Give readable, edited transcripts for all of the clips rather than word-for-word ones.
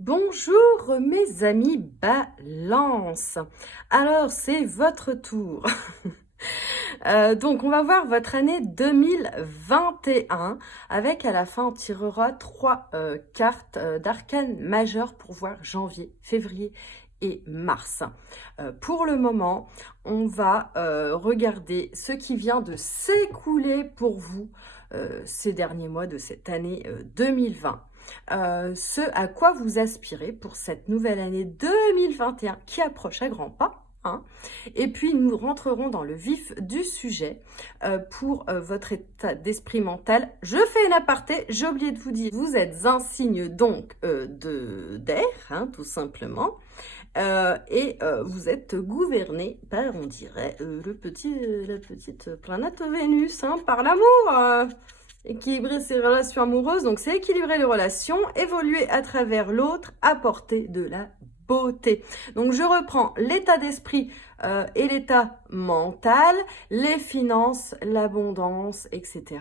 Bonjour mes amis Balance. Alors c'est votre tour. Donc on va voir votre année 2021 avec à la fin on tirera trois cartes d'arcane majeures pour voir janvier, février et mars. Pour le moment, on va regarder ce qui vient de s'écouler pour vous ces derniers mois de cette année 2020. Ce à quoi vous aspirez pour cette nouvelle année 2021 qui approche à grands pas. Et puis nous rentrerons dans le vif du sujet pour votre état d'esprit mental. Je fais une aparté, j'ai oublié de vous dire, vous êtes un signe donc d'air, tout simplement. Et vous êtes gouverné par, on dirait, la petite planète Vénus, par l'amour. Équilibrer ses relations amoureuses, donc c'est équilibrer les relations, évoluer à travers l'autre, apporter de la beauté. Donc je reprends l'état d'esprit et l'état mental, les finances, l'abondance, etc.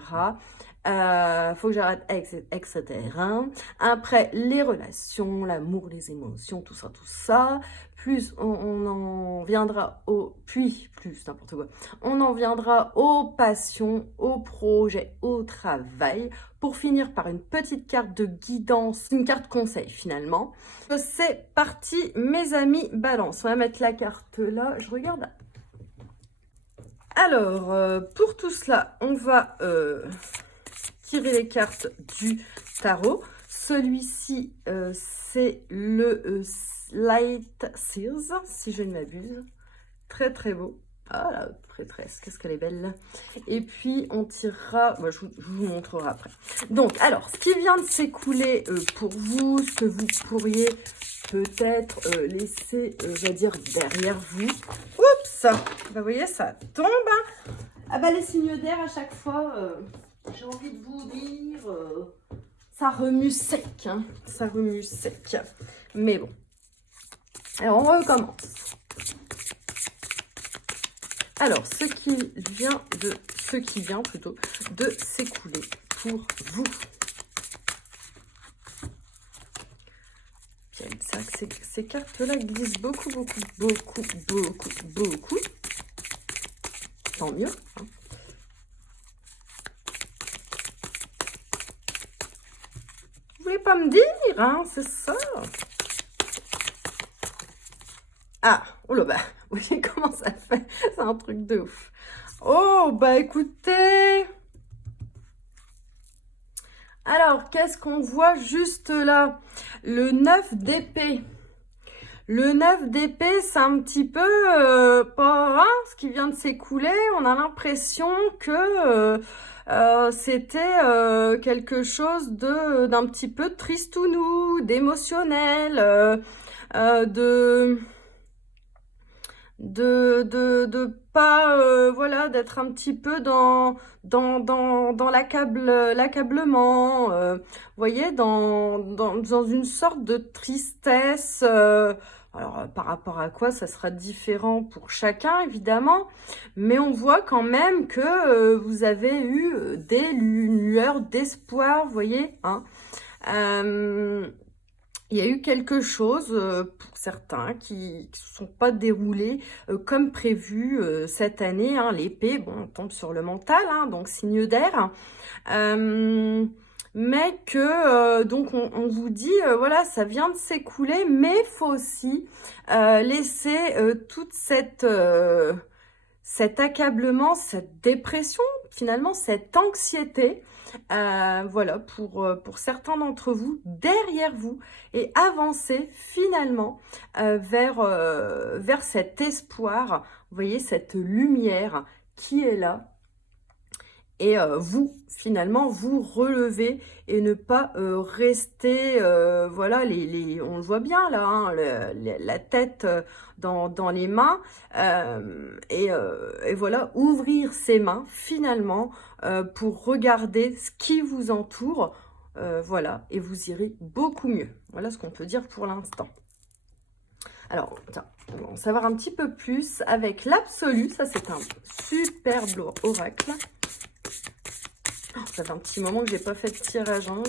Faut que j'arrête, etc. Après, les relations, l'amour, les émotions, tout ça. Plus on en viendra n'importe quoi. On en viendra aux passions, aux projets, au travail, pour finir par une petite carte de guidance, une carte conseil finalement. C'est parti mes amis Balance. On va mettre la carte là, je regarde. Alors, pour tout cela, on va tirer les cartes du tarot. Celui-ci, c'est le Light Seals, si je ne m'abuse. Très très beau. Ah la prêtresse, qu'est-ce qu'elle est belle. Et puis on tirera, je vous montrerai après. Donc alors, ce qui vient de s'écouler pour vous, ce que vous pourriez peut-être laisser, je vais dire, derrière vous. Oups, vous voyez, ça tombe. Ah bah les signes d'air à chaque fois, j'ai envie de vous dire, ça remue sec, ça remue sec. Mais bon. Alors, on recommence. Alors, ce qui vient de s'écouler pour vous. J'aime ça que ces cartes-là glissent beaucoup. Tant mieux. Vous voulez pas me dire, c'est ça. Ah, oh là, bah, vous voyez comment ça fait? C'est un truc de ouf. Oh, bah écoutez. Alors, qu'est-ce qu'on voit juste là? Le 9 d'épée. Le 9 d'épée, c'est un petit peu ce qui vient de s'écouler. On a l'impression que c'était quelque chose d'un petit peu tristounou, d'émotionnel, de pas voilà, d'être un petit peu dans l'accablement, vous voyez, dans une sorte de tristesse. Alors par rapport à quoi, ça sera différent pour chacun évidemment, mais on voit quand même que vous avez eu une lueur d'espoir, vous voyez, il y a eu quelque chose pour certains qui ne se sont pas déroulés comme prévu cette année. L'épée, bon, on tombe sur le mental, donc signe d'air. Mais que donc on vous dit, voilà, ça vient de s'écouler, mais il faut aussi laisser toute cet accablement, cette dépression, finalement, cette anxiété, voilà, pour certains d'entre vous, derrière vous, et avancer finalement vers cet espoir, vous voyez, cette lumière qui est là. Et vous, finalement, vous relever et ne pas rester, voilà, on le voit bien là, la tête dans les mains, et voilà, ouvrir ses mains finalement pour regarder ce qui vous entoure, voilà, et vous irez beaucoup mieux. Voilà ce qu'on peut dire pour l'instant. Alors, tiens, on va en savoir un petit peu plus avec l'absolu. Ça, c'est un superbe oracle. Ça fait un petit moment que j'ai pas fait de tirage, hein.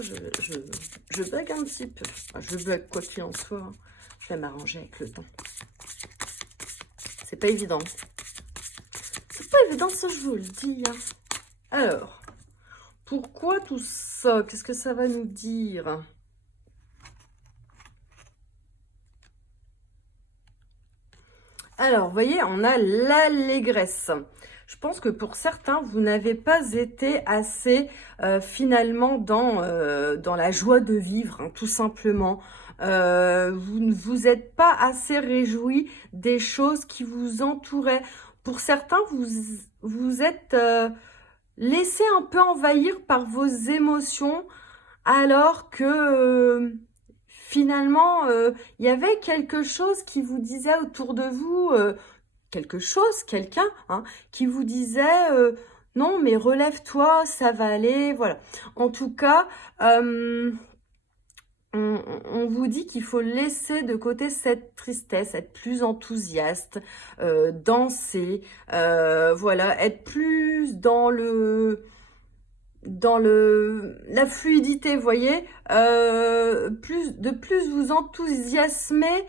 Je bug un petit peu. Enfin, je bug quoi qu'il en soit, hein. Je vais m'arranger avec le temps. C'est pas évident. C'est pas évident, ça je vous le dis, hein. Alors, pourquoi tout ça? Qu'est-ce que ça va nous dire? Alors, vous voyez, on a l'allégresse. Je pense que pour certains, vous n'avez pas été assez finalement dans la joie de vivre, hein, tout simplement. Vous ne vous êtes pas assez réjoui des choses qui vous entouraient. Pour certains, vous êtes laissé un peu envahir par vos émotions, alors que finalement, il y avait quelque chose qui vous disait autour de vous, quelque chose, quelqu'un, hein, qui vous disait non, mais relève-toi, ça va aller, voilà. En tout cas, on vous dit qu'il faut laisser de côté cette tristesse, être plus enthousiaste, danser, voilà, être plus dans la fluidité, vous voyez, plus vous enthousiasmer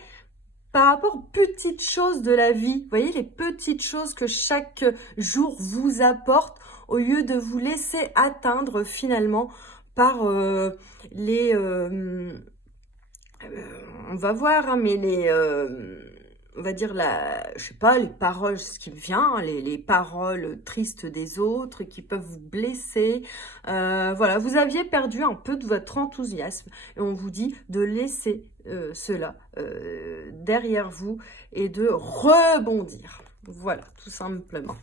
par rapport aux petites choses de la vie, vous voyez, les petites choses que chaque jour vous apporte, au lieu de vous laisser atteindre finalement par les... on va voir, hein, mais on va dire, je sais pas, les paroles, ce qui me vient, hein, les paroles tristes des autres qui peuvent vous blesser. Voilà, vous aviez perdu un peu de votre enthousiasme et on vous dit de laisser cela derrière vous et de rebondir. Voilà, tout simplement.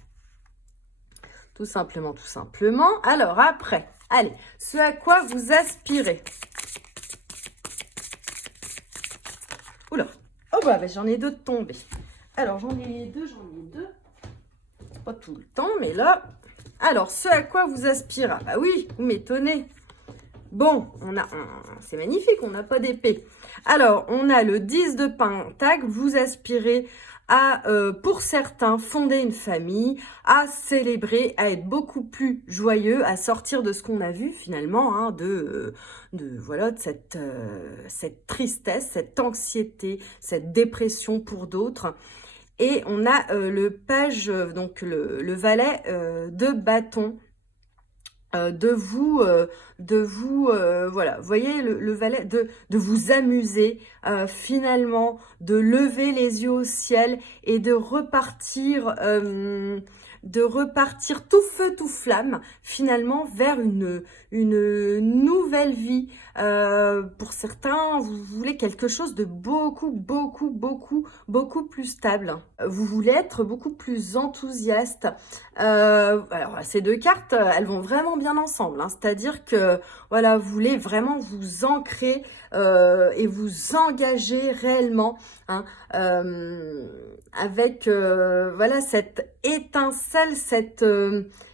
Tout simplement, tout simplement. Alors après, allez, ce à quoi vous aspirez. Oula, oh bah j'en ai deux de tombés. Alors j'en ai deux. Pas tout le temps, mais là. Alors, ce à quoi vous aspirez. Ah bah oui, vous m'étonnez. Bon, c'est magnifique, on n'a pas d'épée. Alors, on a le 10 de pentacle, vous aspirez à, pour certains, fonder une famille, à célébrer, à être beaucoup plus joyeux, à sortir de ce qu'on a vu finalement, hein, voilà, de cette tristesse, cette anxiété, cette dépression pour d'autres. Et on a le page, donc le valet de bâton. Voilà, vous voyez le valet, de vous amuser, finalement, de lever les yeux au ciel et de repartir tout feu, tout flamme, finalement, vers une nouvelle vie. Pour certains, vous voulez quelque chose de beaucoup plus stable. Vous voulez être beaucoup plus enthousiaste. Alors, ces deux cartes, elles vont vraiment bien ensemble, hein. C'est-à-dire que, voilà, vous voulez vraiment vous ancrer et vous engager réellement, hein, avec voilà, cette étincelle,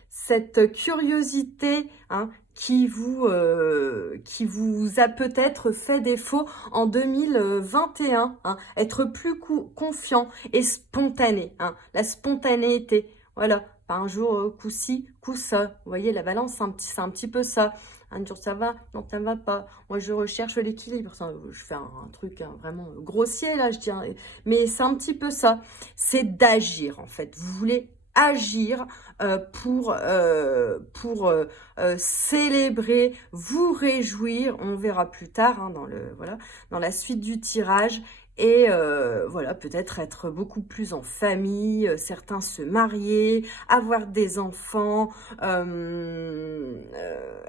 cette curiosité, hein, qui vous a peut-être fait défaut en 2021, hein, être plus confiant et spontané, hein, la spontanéité, voilà, pas un jour coup-ci, coup-ça, vous voyez, la balance, c'est un petit peu ça. Un jour ça va, non ça va pas. Moi je recherche l'équilibre. Je fais un truc, hein, vraiment grossier là, je dirais. Mais c'est un petit peu ça. C'est d'agir en fait. Vous voulez agir pour célébrer, vous réjouir. On verra plus tard, hein, dans la suite du tirage. Et voilà, peut-être être beaucoup plus en famille, certains se marier, avoir des enfants,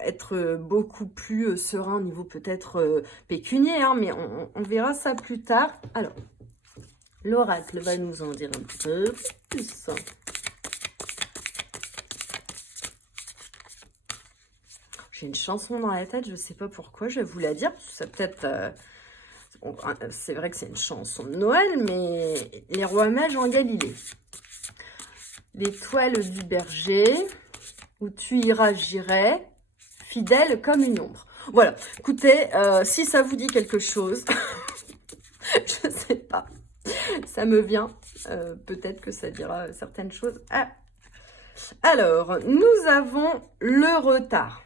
être beaucoup plus serein au niveau peut-être pécunier, hein, mais on verra ça plus tard. Alors, l'oracle va nous en dire un peu plus. J'ai une chanson dans la tête, je ne sais pas pourquoi, je vais vous la dire, ça peut-être... c'est vrai que c'est une chanson de Noël, mais les rois mages en Galilée. L'étoile du berger, où tu iras, j'irai, fidèle comme une ombre. Voilà, écoutez, si ça vous dit quelque chose, je ne sais pas, ça me vient, peut-être que ça dira certaines choses. Ah, Alors, nous avons le retard.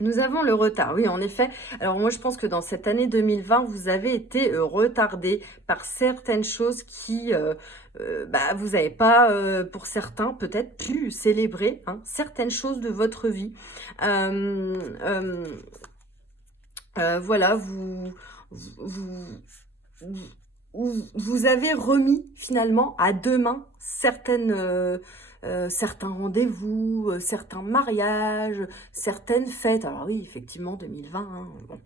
Nous avons le retard, oui, en effet. Alors moi, je pense que dans cette année 2020, vous avez été retardé par certaines choses qui, vous n'avez pas, pour certains, peut-être pu célébrer hein, certaines choses de votre vie. Euh, euh, voilà, vous, vous avez remis finalement à demain certains rendez-vous, certains mariages, certaines fêtes. Alors oui, effectivement, 2020, hein, bon,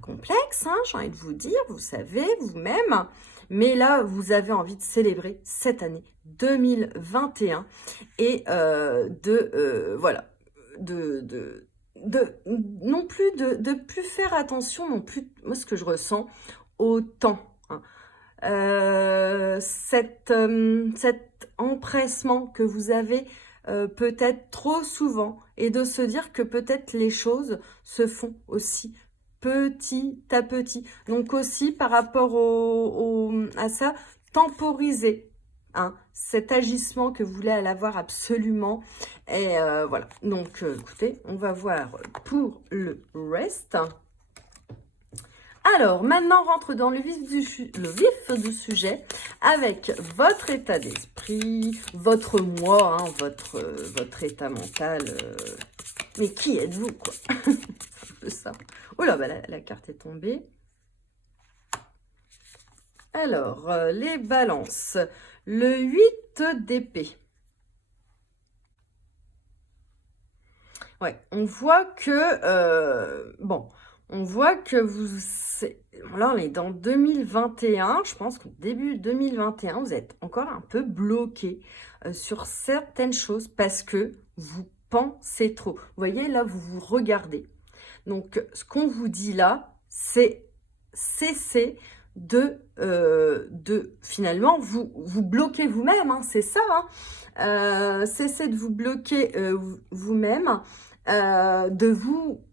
complexe, hein, j'ai envie de vous dire, vous savez, vous-même. Mais là, vous avez envie de célébrer cette année 2021 et voilà, de non plus de plus faire attention non plus, moi ce que je ressens, au temps. Hein. Cet empressement que vous avez peut-être trop souvent et de se dire que peut-être les choses se font aussi petit à petit. Donc aussi par rapport à ça, temporiser hein, cet agissement que vous voulez avoir absolument. Et voilà, donc écoutez, on va voir pour le reste. Alors, maintenant, on rentre dans le vif du sujet avec votre état d'esprit, votre moi, hein, votre état mental. Mais qui êtes-vous, quoi? C'est un peu ça. Oh là, bah, la carte est tombée. Alors, les balances. Le 8 d'épée. Ouais, on voit que, on voit que là on est dans 2021, je pense qu'au début 2021, vous êtes encore un peu bloqué sur certaines choses parce que vous pensez trop. Vous voyez, là, vous vous regardez. Donc, ce qu'on vous dit là, c'est cesser de finalement, vous bloquer vous-même, hein, c'est ça, hein. Cessez de vous bloquer vous-même, de vous,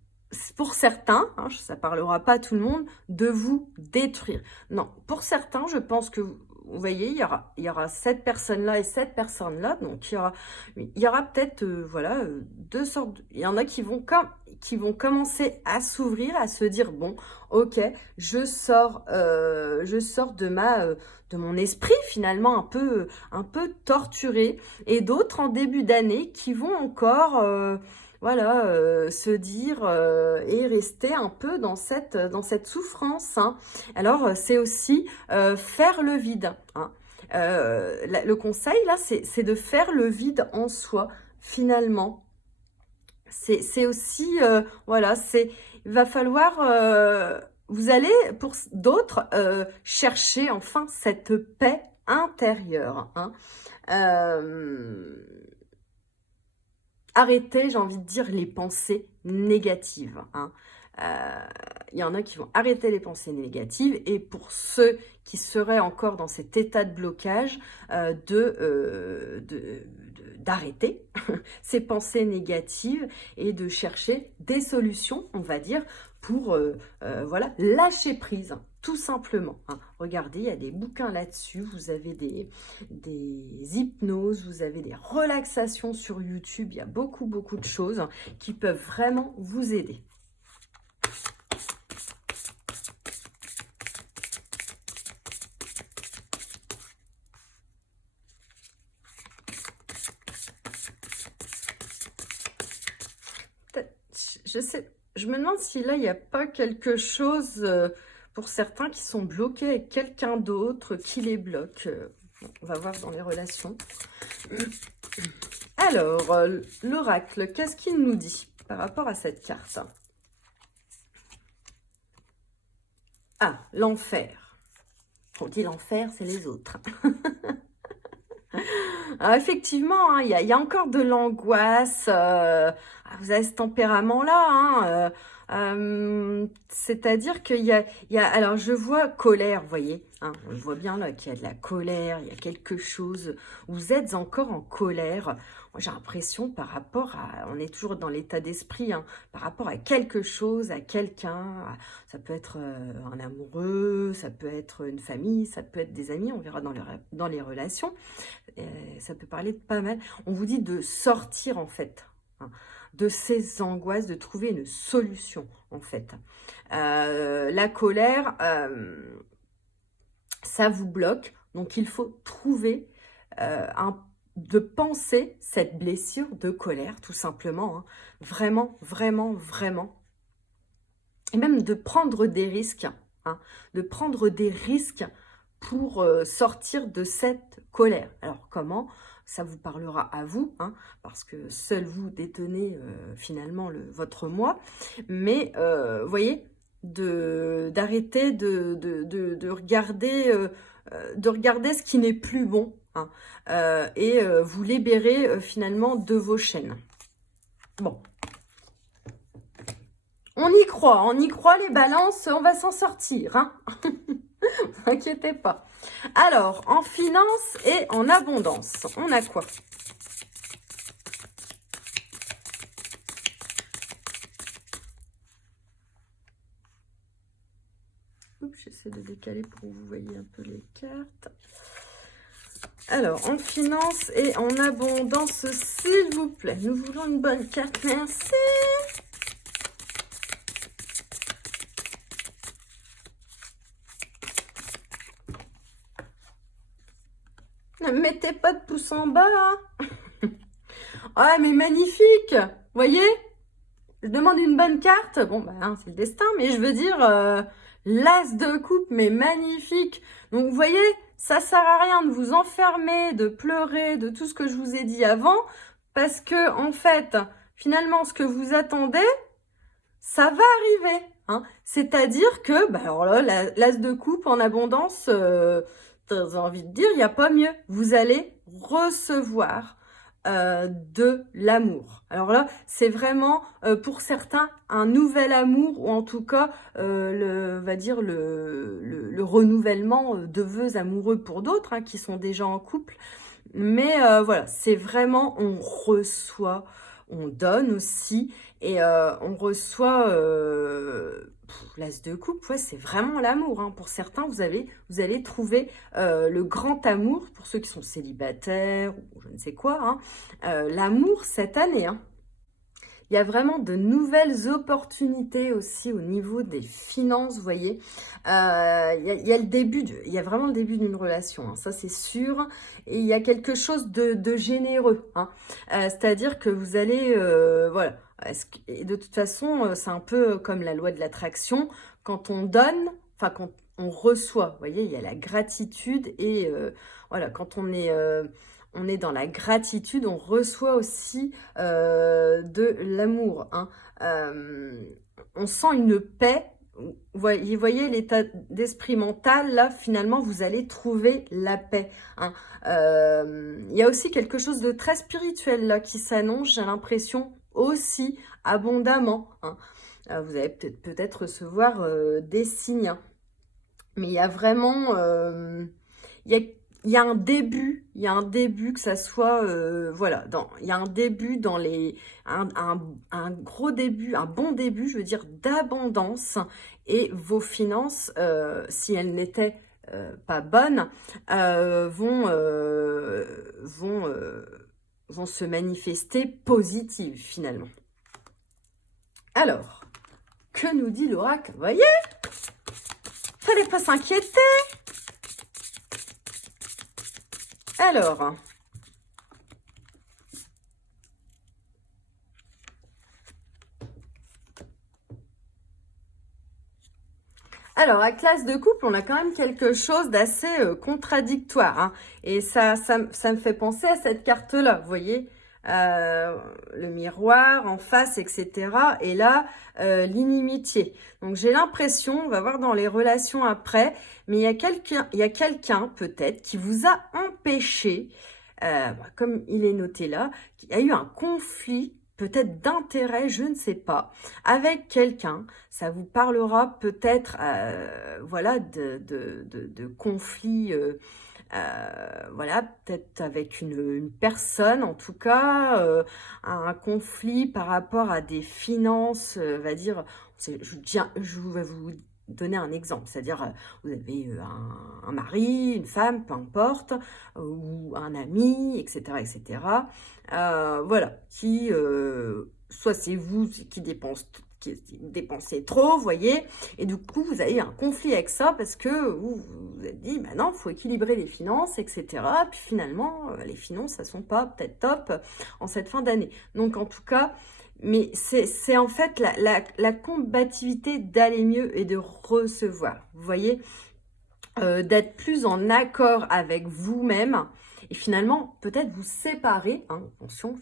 pour certains, hein, ça parlera pas à tout le monde, de vous détruire. Non, pour certains, je pense que vous voyez, il y aura cette personne-là et cette personne-là, donc il y aura peut-être, voilà, deux sortes. Il y en a qui vont commencer à s'ouvrir, à se dire bon, ok, je sors de mon esprit finalement un peu torturé, et d'autres en début d'année qui vont encore voilà, se dire et rester un peu dans cette souffrance. Hein. Alors, c'est aussi faire le vide. Hein. Le conseil, là, c'est de faire le vide en soi, finalement. C'est aussi, voilà, il va falloir, vous allez, pour d'autres, chercher enfin cette paix intérieure. Hein. Arrêtez, j'ai envie de dire, les pensées négatives. Hein. Il y en a qui vont arrêter les pensées négatives, et pour ceux qui seraient encore dans cet état de blocage, d'arrêter ces pensées négatives et de chercher des solutions, on va dire, pour voilà, lâcher prise, tout simplement. Hein. Regardez, il y a des bouquins là-dessus, vous avez des hypnoses, vous avez des relaxations sur YouTube, il y a beaucoup de choses qui peuvent vraiment vous aider. Je me demande si là, il n'y a pas quelque chose pour certains qui sont bloqués avec quelqu'un d'autre qui les bloque. On va voir dans les relations. Alors, l'oracle, qu'est-ce qu'il nous dit par rapport à cette carte? Ah, l'enfer. On dit l'enfer, c'est les autres. Alors, effectivement, hein, il y a encore de l'angoisse. Vous avez ce tempérament-là. Hein, C'est-à-dire alors je vois colère, vous voyez, hein, on le voit bien là qu'il y a de la colère, il y a quelque chose, vous êtes encore en colère. Moi, j'ai l'impression par rapport à, on est toujours dans l'état d'esprit, hein, par rapport à quelque chose, à quelqu'un, ça peut être un amoureux, ça peut être une famille, ça peut être des amis, on verra dans les relations, ça peut parler de pas mal. On vous dit de sortir en fait, hein, de ces angoisses, de trouver une solution en fait. La colère, ça vous bloque, donc il faut trouver de penser cette blessure de colère tout simplement, hein. Vraiment, vraiment, vraiment. Et même de prendre des risques, hein, de prendre des risques pour sortir de cette colère. Alors comment? Ça vous parlera à vous, hein, parce que seul vous détenez finalement votre moi. Mais vous voyez, d'arrêter de regarder ce qui n'est plus bon, hein, et vous libérer finalement de vos chaînes. Bon. On y croit les balances, on va s'en sortir, hein. Ne vous inquiétez pas. Alors, en finance et en abondance, on a quoi? Oups, j'essaie de décaler pour que vous voyez un peu les cartes. Alors, en finance et en abondance, s'il vous plaît. Nous voulons une bonne carte, merci. Ne mettez pas de pouce en bas. Ah, mais magnifique. Vous voyez? Je demande une bonne carte. Bon, bah, hein, c'est le destin, mais je veux dire, l'as de coupe, mais magnifique. Donc, vous voyez, ça sert à rien de vous enfermer, de pleurer, de tout ce que je vous ai dit avant, parce que, en fait, finalement, ce que vous attendez, ça va arriver, hein. C'est-à-dire que, bah, alors là, l'as de coupe en abondance, j'ai envie de dire, il n'y a pas mieux. Vous allez recevoir de l'amour. Alors là, c'est vraiment pour certains un nouvel amour, ou en tout cas, on va dire le renouvellement de vœux amoureux pour d'autres, hein, qui sont déjà en couple. Mais voilà, c'est vraiment, on reçoit, on donne aussi, et on reçoit l'as de coupe, ouais, c'est vraiment l'amour, hein. Pour certains, vous allez trouver le grand amour, pour ceux qui sont célibataires ou je ne sais quoi, hein, l'amour cette année, hein. Il y a vraiment de nouvelles opportunités aussi au niveau des finances, vous voyez. Il y a il y a vraiment le début d'une relation, hein, ça c'est sûr. Et il y a quelque chose de généreux, hein. C'est-à-dire que vous allez, voilà. Et de toute façon, c'est un peu comme la loi de l'attraction. Quand on donne, enfin quand on reçoit, vous voyez, il y a la gratitude et voilà, quand on est dans la gratitude, on reçoit aussi de l'amour, hein. On sent une paix. Vous voyez l'état d'esprit mental, là, finalement, vous allez trouver la paix, hein. Il y a aussi quelque chose de très spirituel, là, qui s'annonce, j'ai l'impression, aussi, abondamment, hein. Vous allez peut-être recevoir des signes, hein. Mais il y a vraiment... il y a un début, que ça soit, voilà, il y a un début dans un gros début, un bon début, je veux dire, d'abondance, et vos finances, si elles n'étaient pas bonnes, vont se manifester positives, finalement. Alors, que nous dit l'oracle? Vous voyez? Fallait pas s'inquiéter. Alors, à classe de couple, on a quand même quelque chose d'assez contradictoire, hein. Et ça me fait penser à cette carte-là, vous voyez, le miroir en face, etc. Et là, l'inimitié. Donc, j'ai l'impression, on va voir dans les relations après, mais il y a quelqu'un peut-être qui vous a empêché, comme il est noté là, qu'il y a eu un conflit peut-être d'intérêt, je ne sais pas, avec quelqu'un. Ça vous parlera peut-être, voilà, de conflits, voilà, peut-être avec une personne, en tout cas, un conflit par rapport à des finances, va dire, je vais vous donner un exemple, c'est-à-dire, vous avez un mari, une femme, peu importe, ou un ami, etc., etc., voilà, soit c'est vous qui dépensez trop, vous voyez, et du coup, vous avez un conflit avec ça parce que vous vous êtes dit, bah non, il faut équilibrer les finances, etc. Puis finalement, les finances, ça ne sont pas peut-être top en cette fin d'année. Donc, en tout cas, mais c'est en fait la combativité d'aller mieux et de recevoir. Vous voyez, d'être plus en accord avec vous-même et finalement peut-être vous séparer, hein, attention,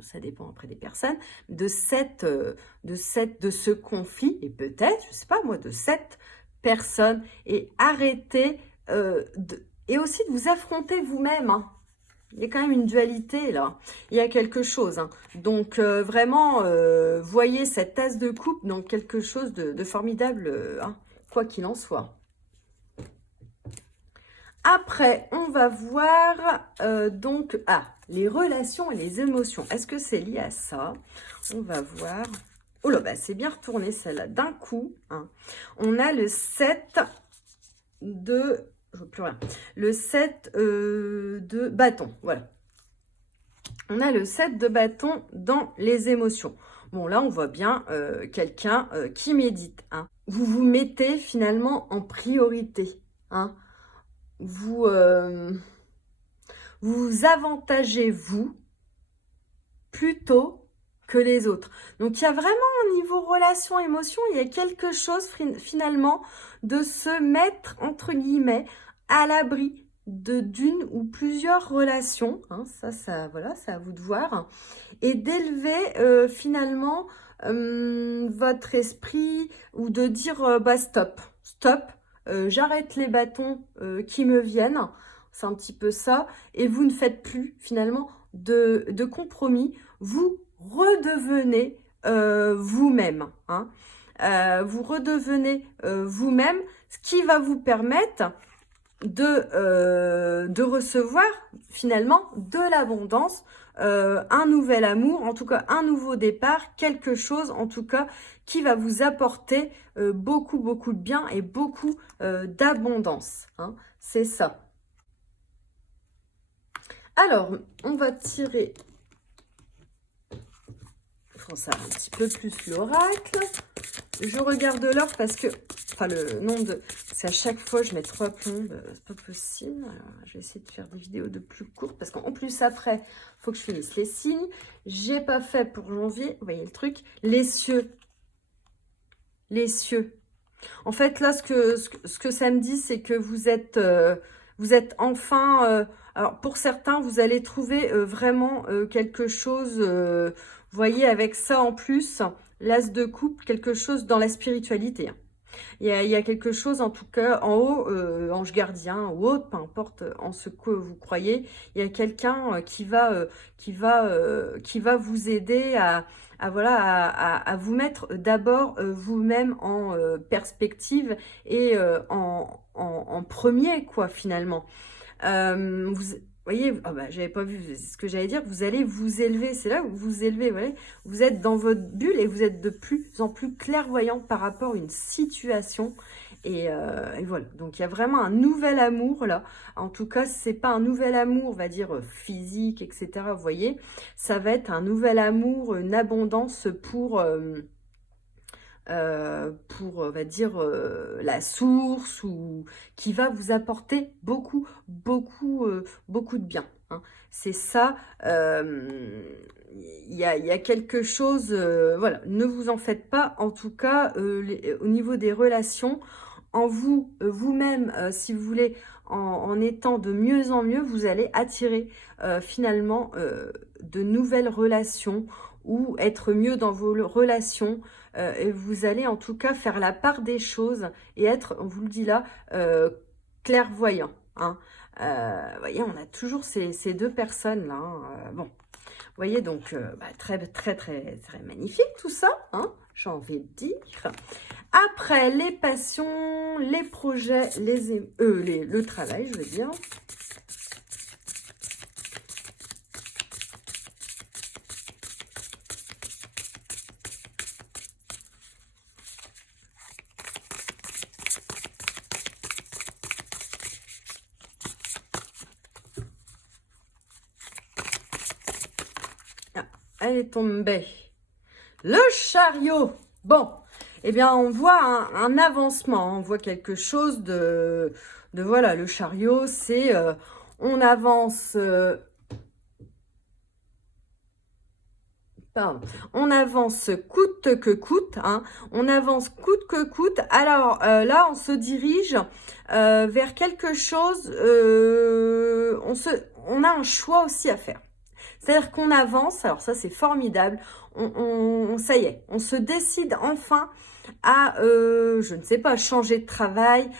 ça dépend après des personnes, de ce conflit et peut-être, je sais pas moi, de cette personne et arrêter et aussi de vous affronter vous-même. Hein. Il y a quand même une dualité là, il y a quelque chose. Hein. Donc vraiment, voyez cette tasse de coupe dans quelque chose de formidable, hein, quoi qu'il en soit. Après, on va voir donc les relations et les émotions. Est-ce que c'est lié à ça? On va voir. Oh là, bah, c'est bien retourné celle-là d'un coup. Hein. On a le 7 de... Je vois plus rien. Le 7 de bâton. Voilà. On a le 7 de bâton dans les émotions. Bon, là, on voit bien quelqu'un qui médite. Hein. Vous vous mettez finalement en priorité. Hein. Vous vous avantagez vous plutôt que les autres. Donc il y a vraiment au niveau relation, émotion, il y a quelque chose finalement de se mettre entre guillemets à l'abri d'une ou plusieurs relations. Hein, voilà, c'est à vous de voir. Et d'élever finalement votre esprit ou de dire bah stop, j'arrête les bâtons qui me viennent, c'est un petit peu ça, et vous ne faites plus finalement de compromis, vous redevenez vous-même, hein. Vous redevenez vous-même, ce qui va vous permettre de recevoir finalement de l'abondance, un nouvel amour, en tout cas un nouveau départ, quelque chose en tout cas qui va vous apporter beaucoup de bien et beaucoup d'abondance. Hein, c'est ça. Alors, on va tirer ça un petit peu plus l'oracle. Je regarde l'heure parce que, enfin le nombre c'est à chaque fois je mets 3 plombes, c'est pas possible. Alors, je vais essayer de faire des vidéos de plus courtes parce qu'en plus après, il faut que je finisse les signes. J'ai pas fait pour janvier, vous voyez le truc, les cieux. Les cieux. En fait là, ce que ça me dit, c'est que vous êtes enfin, alors pour certains, vous allez trouver vraiment quelque chose, vous voyez, avec ça en plus, l'as de coupe, quelque chose dans la spiritualité. Hein. Il y a quelque chose, en tout cas, en haut, ange gardien ou autre, peu importe en ce que vous croyez, il y a quelqu'un qui va vous aider voilà, à vous mettre d'abord vous-même en perspective et en premier, quoi, finalement. Vous voyez, ah bah, j'avais pas vu ce que j'allais dire, vous allez vous élever, c'est là où vous vous élevez, vous voyez, vous êtes dans votre bulle et vous êtes de plus en plus clairvoyant par rapport à une situation et voilà, donc il y a vraiment un nouvel amour là, en tout cas c'est pas un nouvel amour, on va dire physique, etc., vous voyez, ça va être un nouvel amour, une abondance pour, on va dire, la source ou qui va vous apporter beaucoup de bien. Hein. C'est ça, il y a quelque chose, voilà, ne vous en faites pas, en tout cas, au niveau des relations, en vous, vous-même, si vous voulez, en étant de mieux en mieux, vous allez attirer finalement de nouvelles relations ou être mieux dans vos relations, et vous allez en tout cas faire la part des choses et être, on vous le dit là, clairvoyant. Hein. Vous voyez, on a toujours ces deux personnes là. Hein. Bon, Vous voyez, donc, très, très, très, très magnifique tout ça, hein, j'ai envie de dire. Après, les passions, les projets, le travail, je veux dire. Ah, elle est tombée. Le chariot. Bon, eh bien, on voit un avancement, on voit quelque chose de voilà, le chariot, c'est on avance, pardon, on avance coûte que coûte, hein, on avance coûte que coûte. Alors là, on se dirige vers quelque chose, on a un choix aussi à faire. C'est-à-dire qu'on avance, alors ça c'est formidable, ça y est, on se décide enfin à, je ne sais pas, changer de travail,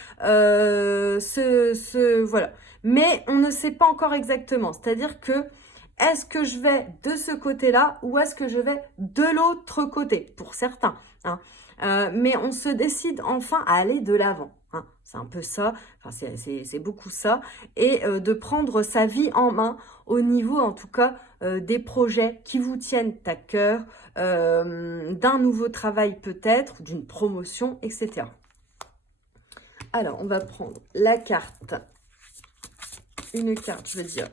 voilà. Mais on ne sait pas encore exactement, c'est-à-dire que est-ce que je vais de ce côté-là ou est-ce que je vais de l'autre côté, pour certains, hein. Mais on se décide enfin à aller de l'avant, hein. C'est un peu ça, enfin c'est beaucoup ça, et de prendre sa vie en main au niveau en tout cas des projets qui vous tiennent à cœur, d'un nouveau travail peut-être, d'une promotion, etc. Alors, on va prendre la carte, une carte, je veux dire,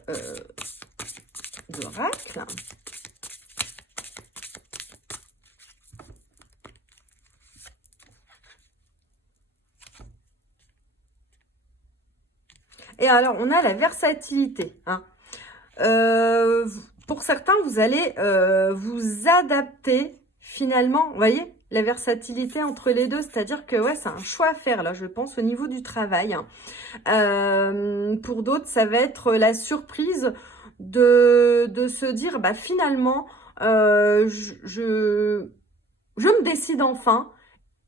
d'oracle. Et alors, on a la versatilité, hein. Pour certains, vous allez vous adapter finalement, vous voyez, la versatilité entre les deux, c'est-à-dire que ouais, c'est un choix à faire là, je pense, au niveau du travail, hein. Pour d'autres, ça va être la surprise de se dire, bah finalement, je me décide enfin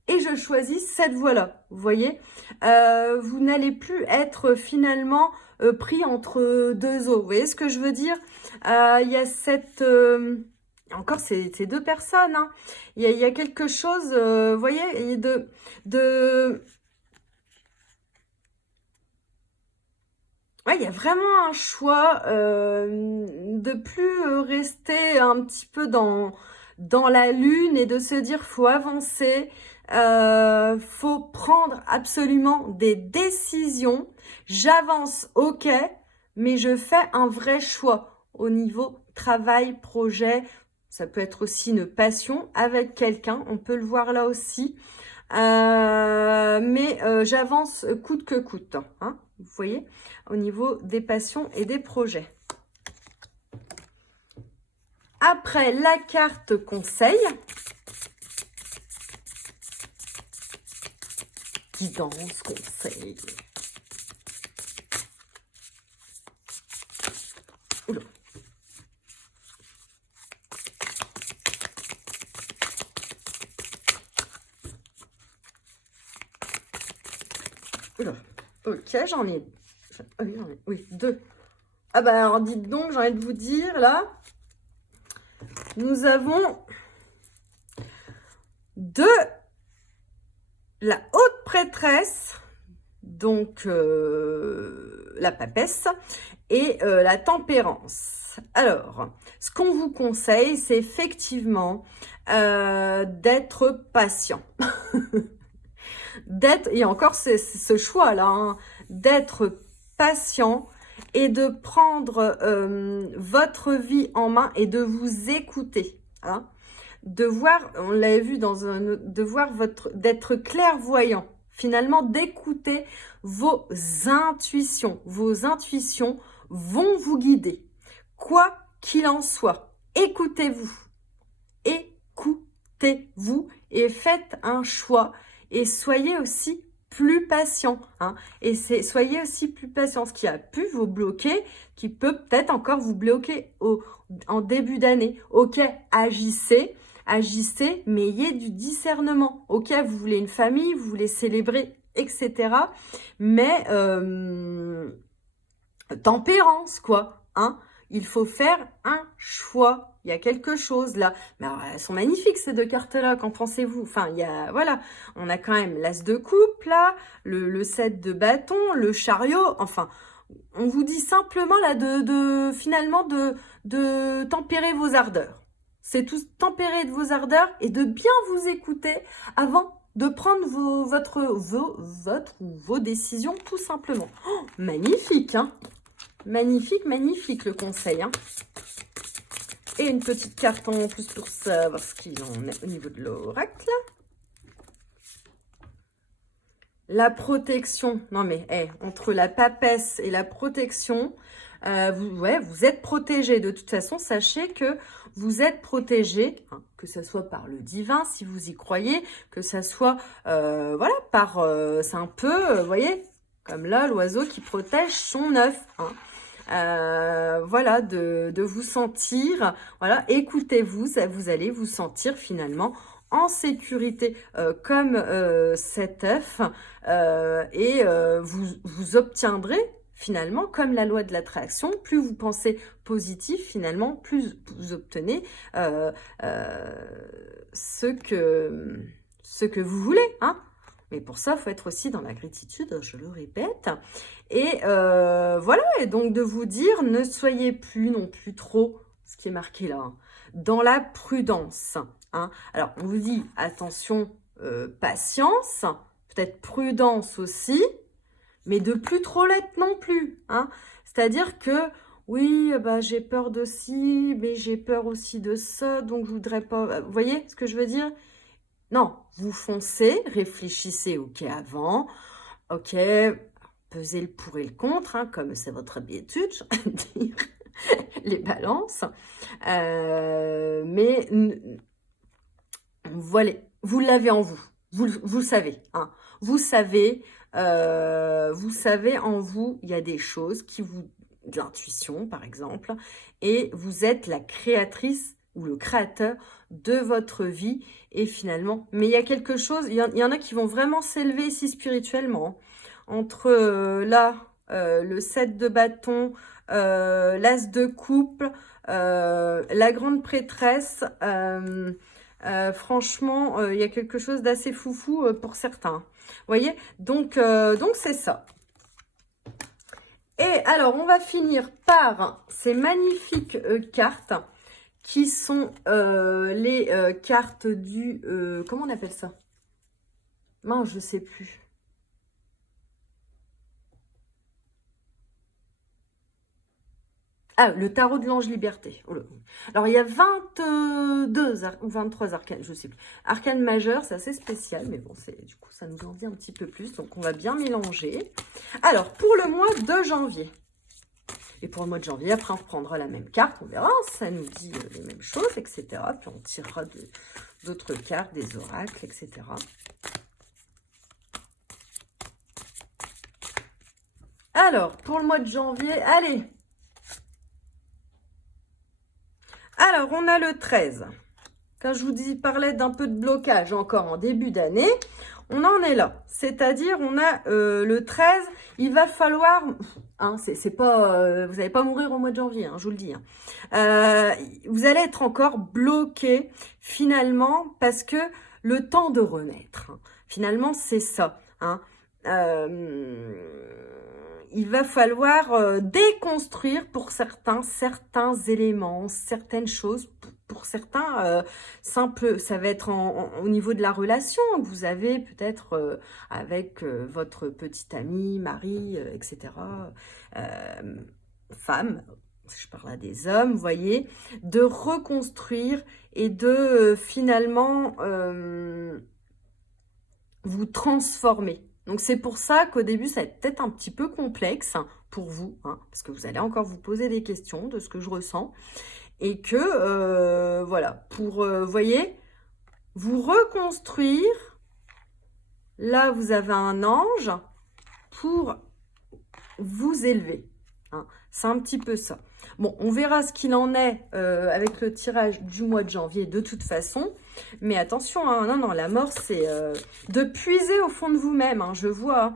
et je choisis cette voie-là. Vous voyez, vous n'allez plus être finalement pris entre deux eaux. Vous voyez ce que je veux dire? Il y a cette... encore, c'est deux personnes, hein. Il y a quelque chose, vous voyez, ouais, il y a vraiment un choix de plus rester un petit peu dans la lune et de se dire faut avancer, faut prendre absolument des décisions. J'avance, ok, mais je fais un vrai choix au niveau travail, projet. Ça peut être aussi une passion avec quelqu'un, on peut le voir là aussi. Mais j'avance coûte que coûte, hein, vous voyez, au niveau des passions et des projets. Après, la carte conseil. Guidance, conseil. Oula. Oula. Ok, j'en ai... Oui, deux. Ah bah alors dites donc, j'ai envie de vous dire, là, nous avons de la haute prêtresse, donc la papesse, et la tempérance. Alors, ce qu'on vous conseille, c'est effectivement d'être patient. Et encore c'est ce choix-là, hein, d'être patient et de prendre votre vie en main et de vous écouter, hein, de voir, on l'avait vu de voir d'être clairvoyant, finalement d'écouter vos intuitions. Vos intuitions vont vous guider, quoi qu'il en soit. Écoutez-vous et faites un choix et soyez aussi plus patient, hein, et soyez aussi plus patient. Ce qui a pu vous bloquer, qui peut peut-être encore vous bloquer en début d'année. Ok, agissez, mais ayez du discernement. Ok, vous voulez une famille, vous voulez célébrer, etc. Mais tempérance, quoi, hein. il faut faire un choix. Il y a quelque chose là. Mais alors, elles sont magnifiques ces deux cartes-là, qu'en pensez-vous? Enfin, il y a, voilà, on a quand même l'as de coupe là, le 7 de bâton, le chariot. Enfin, on vous dit simplement là finalement de tempérer vos ardeurs. C'est tout, tempérer de vos ardeurs et de bien vous écouter avant de prendre vos décisions tout simplement. Oh, magnifique, hein? Magnifique, magnifique le conseil, hein? Et une petite carte en plus pour savoir ce qu'il en est au niveau de l'oracle. La protection. Non mais, entre la papesse et la protection, vous êtes protégé. De toute façon, sachez que vous êtes protégé, hein, que ce soit par le divin, si vous y croyez, que ce soit, voilà, par, c'est un peu, vous voyez, comme là, l'oiseau qui protège son œuf, hein. Voilà, de vous sentir, voilà, écoutez-vous, vous allez vous sentir finalement en sécurité comme cet œuf et vous obtiendrez finalement, comme la loi de l'attraction, plus vous pensez positif finalement, plus vous obtenez ce que vous voulez, hein. Mais pour ça, il faut être aussi dans la gratitude, je le répète. Et voilà, et donc de vous dire, ne soyez plus non plus trop, ce qui est marqué là, hein, dans la prudence. Hein. Alors, on vous dit, attention, patience, peut-être prudence aussi, mais de plus trop l'être non plus. Hein. C'est-à-dire que, oui, bah, j'ai peur de ci, mais j'ai peur aussi de ça, donc je voudrais pas... Vous voyez ce que je veux dire? Non, vous foncez, réfléchissez ok avant, ok, pesez le pour et le contre, hein, comme c'est votre habitude, je vais dire, les balances. Mais voilà, vous l'avez en vous, vous savez, hein, vous savez en vous, il y a des choses qui vous, de l'intuition par exemple, et vous êtes la créatrice ou le créateur de votre vie et finalement, mais il y a quelque chose, il y en a qui vont vraiment s'élever ici spirituellement, entre là, le 7 de bâton, l'as de coupe, la grande prêtresse, franchement, il y a quelque chose d'assez foufou pour certains. Vous voyez, donc c'est ça. Et alors, on va finir par ces magnifiques cartes qui sont les cartes du... comment on appelle ça? Mince, je sais plus. Ah, le tarot de l'ange liberté. Oh là. Alors, il y a 22 ou 23 arcanes, je sais plus. Arcanes majeures, c'est assez spécial, mais bon, du coup, ça nous en dit un petit peu plus. Donc, on va bien mélanger. Alors, pour le mois de janvier. Et pour le mois de janvier, après, on reprendra la même carte. On verra, ça nous dit les mêmes choses, etc. Puis, on tirera d'autres cartes, des oracles, etc. Alors, pour le mois de janvier, allez. Alors, on a le 13. Quand je vous parlais d'un peu de blocage encore en début d'année, on en est là. C'est-à-dire, on a le 13, il va falloir... Hein, c'est pas, vous n'allez pas mourir au mois de janvier, hein, je vous le dis. Hein. Vous allez être encore bloqué, finalement, parce que le temps de renaître. Hein, finalement, c'est ça. Hein. Il va falloir déconstruire pour certains éléments, certaines choses. Pour certains, ça va être au niveau de la relation que vous avez peut-être avec votre petite amie, mari, etc. Femme, si je parle à des hommes, vous voyez, de reconstruire et de finalement vous transformer. Donc, c'est pour ça qu'au début, ça va être peut-être un petit peu complexe pour vous, hein, parce que vous allez encore vous poser des questions de ce que je ressens. Et que, voilà, pour, voyez, vous reconstruire, là, vous avez un ange pour vous élever. Hein. C'est un petit peu ça. Bon, on verra ce qu'il en est avec le tirage du mois de janvier de toute façon. Mais attention, hein, non, la mort, c'est de puiser au fond de vous-même. Hein, je vois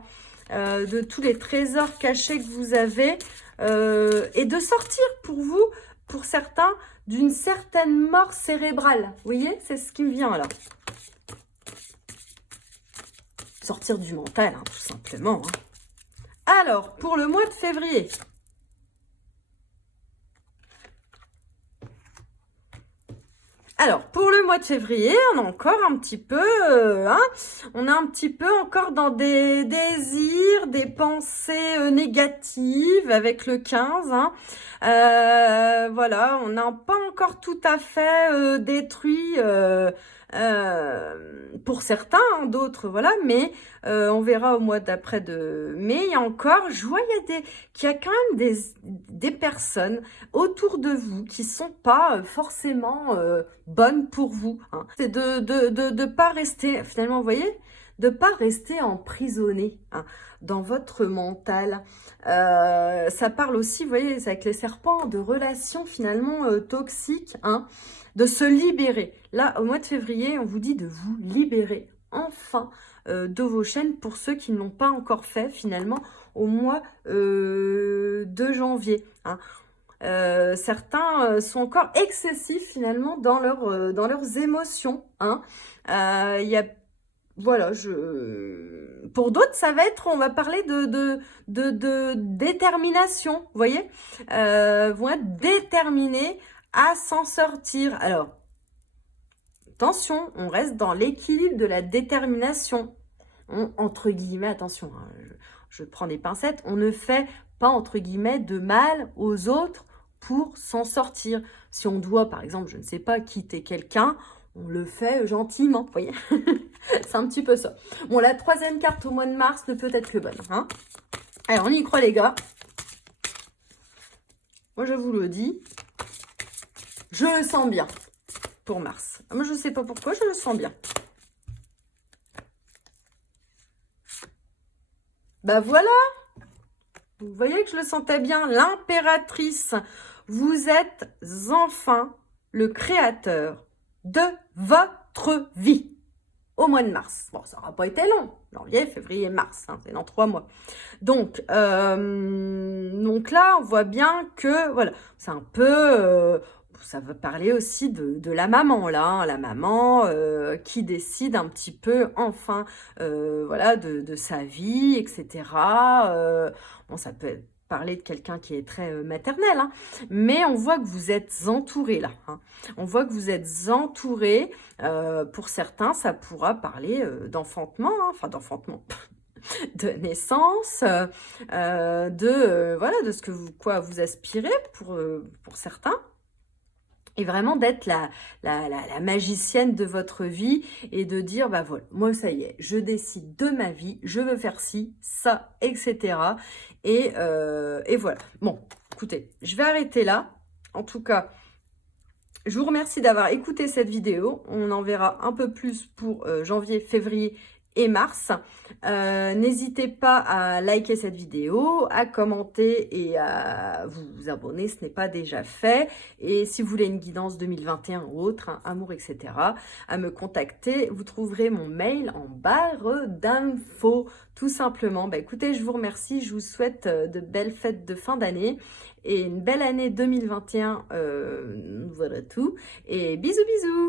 de tous les trésors cachés que vous avez. et de sortir pour vous, pour certains, d'une certaine mort cérébrale. Vous voyez, c'est ce qui me vient là. Sortir du mental, hein, tout simplement. Hein. Alors, pour le mois de février. Alors, pour le mois de février, on a encore un petit peu, on est un petit peu encore dans des désirs, des pensées négatives avec le 15. Hein. Voilà, on n'a pas encore tout à fait détruit pour certains, hein, d'autres, voilà, mais on verra au mois d'après de mai. Il y a encore, je vois, qu'il y a quand même des personnes autour de vous qui sont pas forcément bonnes pour vous. Hein. C'est de pas rester, finalement, vous voyez, de pas rester emprisonné hein, dans votre mental. Ça parle aussi, vous voyez, c'est avec les serpents, de relations finalement toxiques, hein, de se libérer. Là, au mois de février, on vous dit de vous libérer enfin de vos chaînes pour ceux qui ne l'ont pas encore fait finalement au mois de janvier. Hein. Certains sont encore excessifs finalement dans leurs émotions. Hein. Il y a voilà, pour d'autres, ça va être, on va parler de détermination, vous voyez, vont être déterminés à s'en sortir. Alors, attention, on reste dans l'équilibre de la détermination. Entre guillemets, attention, hein, je prends des pincettes, on ne fait pas, entre guillemets, de mal aux autres pour s'en sortir. Si on doit, par exemple, je ne sais pas, quitter quelqu'un, on le fait gentiment, vous voyez. C'est un petit peu ça. Bon, la troisième carte au mois de mars ne peut être que bonne. Hein. Alors, on y croit, les gars. Moi, je vous le dis. Je le sens bien pour mars. Moi, je ne sais pas pourquoi, je le sens bien. Bah voilà. Vous voyez que je le sentais bien. L'impératrice. Vous êtes enfin le créateur de votre vie. Au mois de mars. Bon, ça n'aura pas été long. Janvier, février, mars. Hein, c'est dans 3 mois. Donc là, on voit bien que, voilà, c'est un peu... ça va parler aussi de la maman, là. Hein, la maman qui décide un petit peu, enfin, voilà, de sa vie, etc. Bon, ça peut parler de quelqu'un qui est très maternel, hein, mais on voit que vous êtes entouré là. Hein. On voit que vous êtes entouré. Pour certains, ça pourra parler d'enfantement, hein, enfin d'enfantement, de naissance, voilà, de ce que vous aspirez pour certains. Et vraiment d'être la magicienne de votre vie et de dire, bah voilà, moi ça y est, je décide de ma vie, je veux faire ci, ça, etc. Et voilà. Bon, écoutez, je vais arrêter là. En tout cas, je vous remercie d'avoir écouté cette vidéo. On en verra un peu plus pour janvier, février et mars. N'hésitez pas à liker cette vidéo, à commenter et à vous abonner, ce n'est pas déjà fait. Et si vous voulez une guidance 2021 ou autre, hein, amour, etc., à me contacter. Vous trouverez mon mail en barre d'infos, tout simplement. Bah, écoutez, je vous remercie, je vous souhaite de belles fêtes de fin d'année et une belle année 2021, voilà tout. Et bisous bisous.